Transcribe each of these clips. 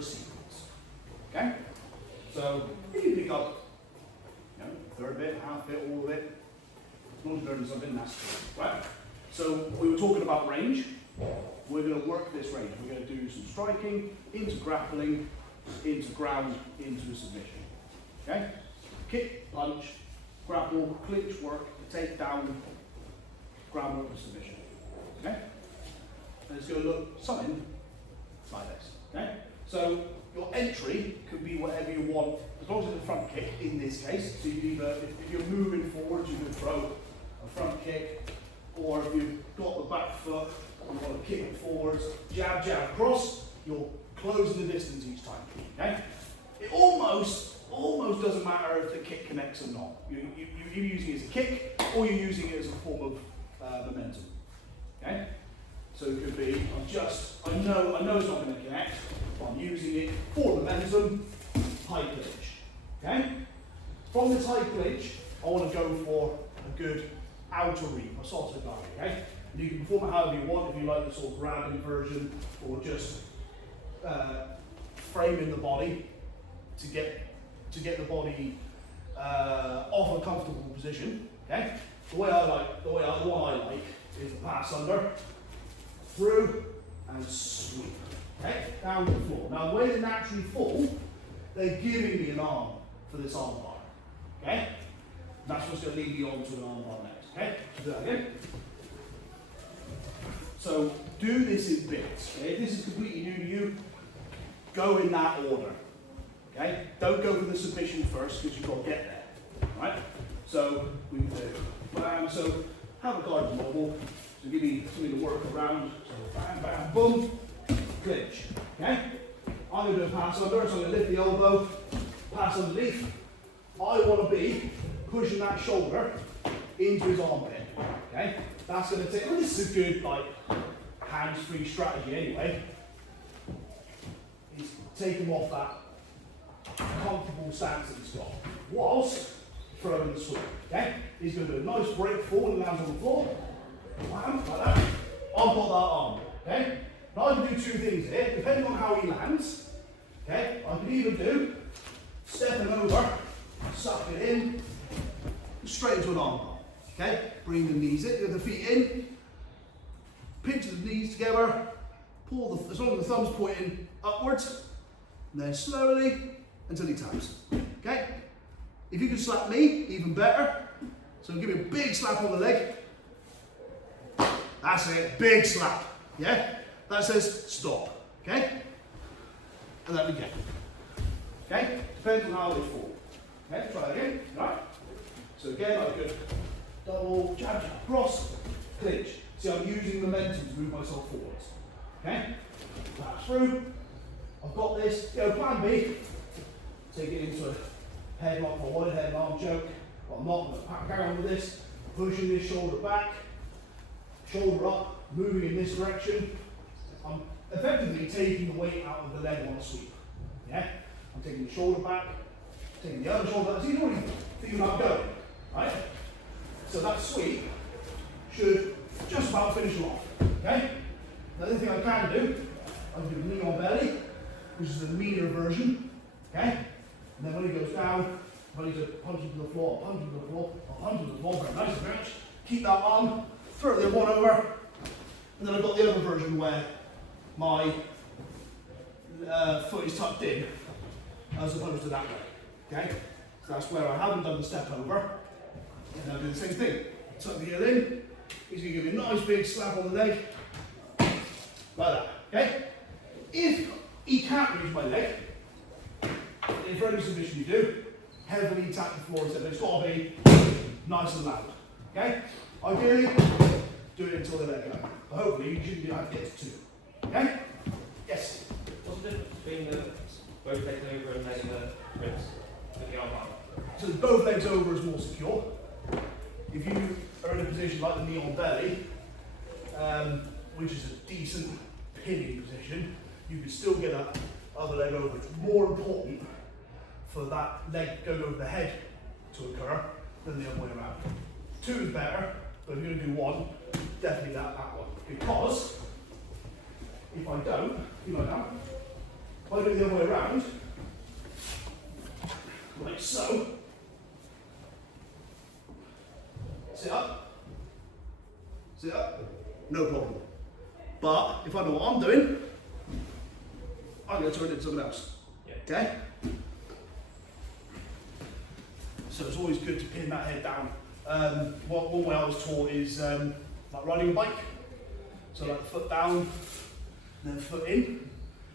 first sequence. Okay? So you can pick up, you know, third bit, half bit, all of it. As long as you're learning something, that's cool, right? So we were talking about range. We're going to work this range. We're going to do some striking, into grappling, into ground, into a submission. Okay? Kick, punch, grapple, clinch work, takedown, groundwork, and submission. Okay? And it's going to look something like this. Okay? So your entry could be whatever you want, as long as it's a front kick in this case. So you either, if you're moving forward, you can throw a front kick, or if you've got the back foot, you want to kick it forwards, jab, jab, cross, you're closing the distance each time. Okay? It almost doesn't matter if the kick connects or not. You're using it as a kick, or you're using it as a form of momentum. Okay? So it could be, I know it's not going to connect, but I'm using it for momentum, high clinch. Okay? From this high clinch, I want to go for a good outer reap, a Somerset Applied. Okay? And you can perform it however you want, if you like the sort of grabbing version, or just framing the body to get the body off a comfortable position. Okay? The one I like is a pass under, through, and sweep. Okay? Down to the floor. Now the way they naturally fall, they're giving me an arm for this armbar. Okay? That's what's going to lead me on to an armbar next. Okay? Do that again. So do this in bits. Okay? If this is completely new to you, go in that order. Okay? Don't go for the submission first, because you've got to get there. Right? So we do bam. So have a guard mobile. So give me something to work around. So bam, bam, boom, clinch. Okay? I'm going to do a pass under, so I'm going to lift the elbow, pass underneath. I want to be pushing that shoulder into his armpit. Okay? That's going to take, well, this is a good like hands-free strategy anyway. He's taking off that comfortable stance that he's got, whilst throwing the sweep. Okay? He's going to do a nice break forward and land on the floor. Wham, like that. I've got that arm. Okay? Now I can do two things here, depending on how he lands. Okay? I can either do stepping over, suck it in, straight into an armbar. Okay? Bring the knees in, the feet in, pinch the knees together, pull the, as long as the thumb's pointing upwards, and then slowly until he taps. Okay? If you can slap me, even better. So give me a big slap on the leg. That's it, big slap. Yeah? That says stop. Okay? And then again. Okay? Depends on how they fall. Okay? Try that again. Right? So again, I could double jab, jab, cross, clinch. See, I'm using momentum to move myself forwards. Okay? Pass through. I've got this. Go plan B. Take it into a headlock or one head arm choke. But I'm not going to carry on with this. Pushing this shoulder back, shoulder up, moving in this direction. I'm effectively taking the weight out of the leg on a sweep. Yeah? I'm taking the shoulder back, taking the other shoulder back. So you're already thinking about going, right? So that sweep should just about finish him off. Okay? The other thing I can do, I can do a knee on belly, which is the meaner version. Okay? And then when he goes down, if I need to punch him to the floor, I'll punch him to the floor, I'll punch him to the floor, very nice and rich. Keep that arm, throw the other one over, and then I've got the other version where my foot is tucked in, as opposed to that way. Okay? So that's where I haven't done the step over, and I'll do the same thing. Tuck the heel in, he's going to give me a nice big slap on the leg, like that. Okay? If he can't reach my leg, in for any submission you do, heavily tap the floor, but it's got to be nice and loud. Okay? Ideally, do it until they let go. But hopefully, you shouldn't be able to get to two. Okay? Yes? What's the difference between the both legs over and letting the ribs with the armbar? So both legs over is more secure. If you are in a position like the knee on belly, which is a decent pinning position, you can still get that other leg over. It's more important for that leg going over the head to occur than the other way around. Two is better, but if you're going to do one, definitely that one. Because if I don't, you know now, If I do it the other way around, like so, sit up, no problem. But if I know what I'm doing, I'm going to turn it into something else. Okay? So it's always good to pin that head down. One way I was taught is like riding a bike. So like foot down, then foot in,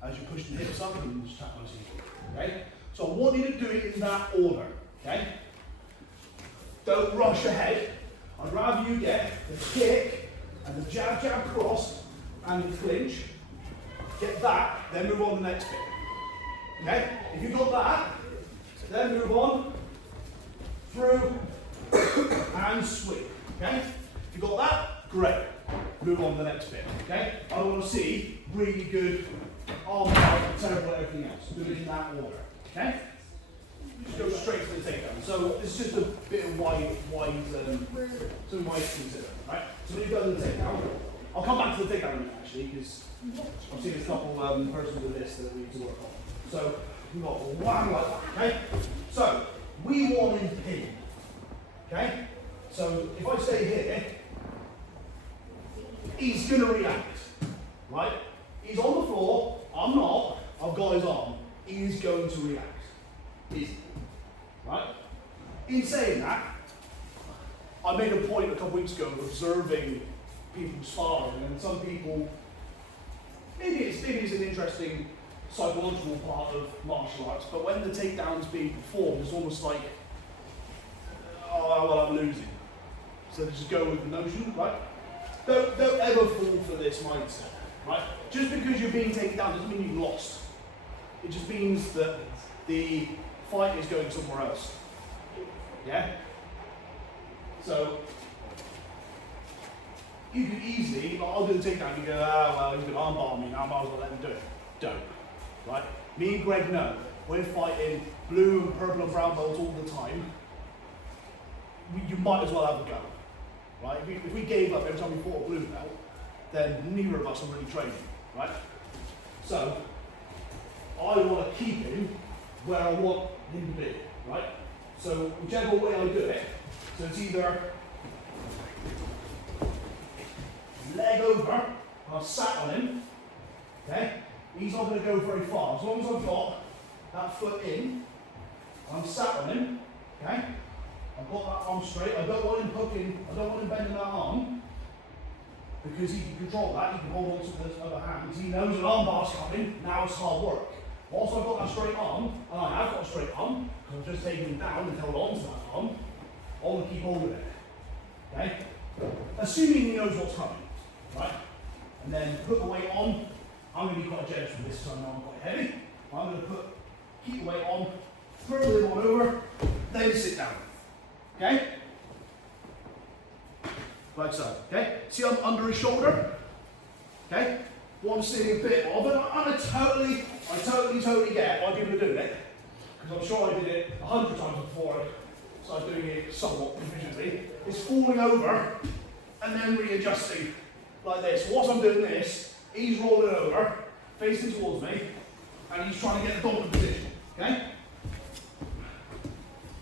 as you push the hips up and just tap on the seat. Okay? So I want you to do it in that order. Okay? Don't rush ahead. I'd rather you get the kick and the jab, jab, cross and the clinch. Get that, then move on to the next bit. Okay? If you've got that, then move on through and sweep. Okay? If you've got that, great. Move on to the next bit. Okay? I want to see really good arm bar, terrible at everything else. Do it in that order. Okay? Just go straight to the takedown. So this is just a bit of some wide to consider. Right? So when you go to the takedown, I'll come back to the takedown actually because I've seen a couple persons with this that we need to work on. So we've got one like that. Okay? So we want him pinned. Okay? So if I stay here, he's going to react. Right? He's on the floor. I'm not. I've got his arm. He's going to react. Easy. Right? In saying that, I made a point a couple weeks ago of observing people sparring, and some people, maybe it's an interesting psychological part of martial arts, but when the takedown's being performed, it's almost like, oh, well, I'm losing. So just go with the notion, right? Don't ever fall for this mindset, right? Just because you're being taken down doesn't mean you've lost. It just means that the fight is going somewhere else. Yeah? So, you could easily, like, I'll do the takedown, you go, ah, well, he's going to armbar me now, I might as well let him do it. Don't. Right? Me and Greg know, we're fighting blue and purple and brown belts all the time. You might as well have a go. Right? If we gave up every time we fought a blue belt, then neither of us are really training. Right? So, I want to keep him where I want him to be. Right? So, whichever way I do it, so it's either leg over, I've sat on him, okay? He's not going to go very far. As long as I've got that foot in, I'm sat on him, okay? I've got that arm straight. I don't want him hooking, I don't want him bending that arm, because he can control that, he can hold on to the other hand. He knows an arm bar's coming, now it's hard work. Whilst I've got that straight arm, and I have got a straight arm, because I've just taken him down and held on to that arm, I want to keep hold of it, okay? Assuming he knows what's coming, right? And then put the weight on. I'm going to be quite generous with this, so I know I'm quite heavy. I'm going to keep the weight on, throw him on over, then sit down, okay? Like so, okay? See I'm under his shoulder, okay? What I'm seeing a bit of, and I totally get why people are doing it, because I'm sure I did it 100 times before, so I'm doing it somewhat proficiently. It's falling over and then readjusting like this. Whilst I'm doing this, he's rolling over, facing towards me, and he's trying to get the dominant position, okay?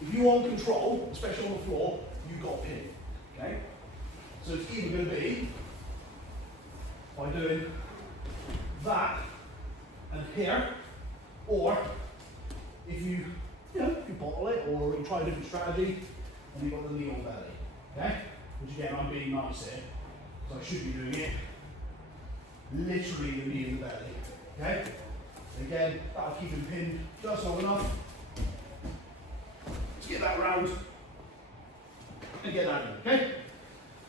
If you want control, especially on the floor, you've got a pin, okay? So it's either going to be by doing that and here, or if you bottle it, or you try a different strategy, and you've got the knee on belly, okay? Which again, I'm being nice here, so I should be doing it literally the knee in the belly, okay? Again, that'll keep him pinned just long enough to get that round and get that in, okay?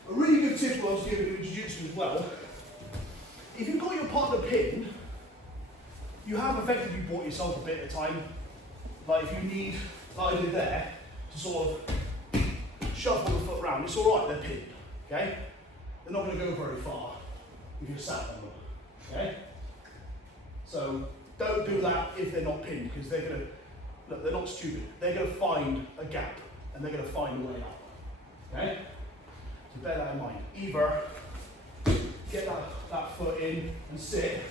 A really good tip I was giving in jiu-jitsu as well, if you've got your partner pinned, you have effectively bought yourself a bit of time. Like if you need, like I did there, to sort of shuffle the foot round, it's alright, they're pinned, okay? They're not going to go very far if you're sat on them, okay? So don't do that if they're not pinned, because they're going to, look, they're not stupid. They're going to find a gap, and they're going to find a way out, okay? So bear that in mind. Either get that foot in and sit,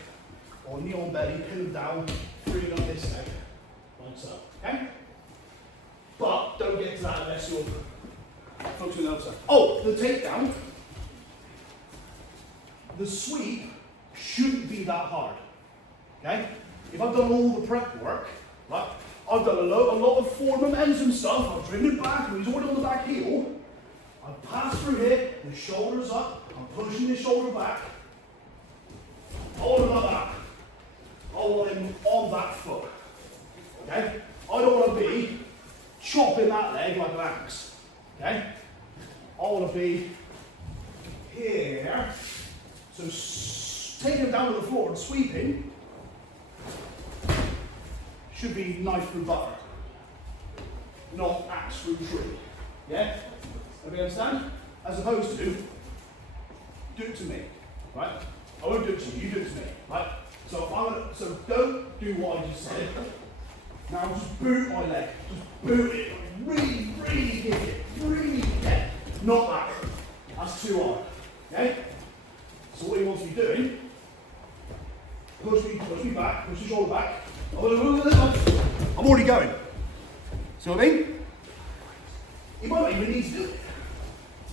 or knee on belly, pin them down, bringing up this leg, like so, okay? But don't get to that unless you're focusing on the other side. Oh, the takedown, the sweep shouldn't be that hard, okay? If I've done all the prep work, right, I've done a lot of forward momentum stuff, I've driven it back, and he's already on the back heel, I've passed through here, the shoulders up, I'm pushing the shoulder back, all like that. I want him on that foot, okay? I don't want to be chopping that leg like an axe, okay? I want to be here, so taking him down to the floor and sweeping should be knife through butter, not axe through tree, yeah? Everybody understand? As opposed to, do it to me, right? I won't do it to you, you do it to me, right? So don't do what I just said. Now just boot my leg, just boot it, really, really hit it, really hit. Not that. That's too hard. Okay? So what he wants me doing, push me back, push the shoulder back. I'm already going. See what I mean? He might not even need to do it.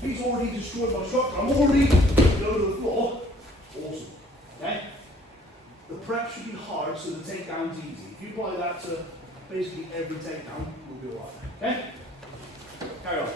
He's already destroyed my structure. I'm already going to the floor. Awesome. Okay? The prep should be hard so the takedown's easy. If you apply that to basically every takedown, we'll be alright. Okay? Carry on.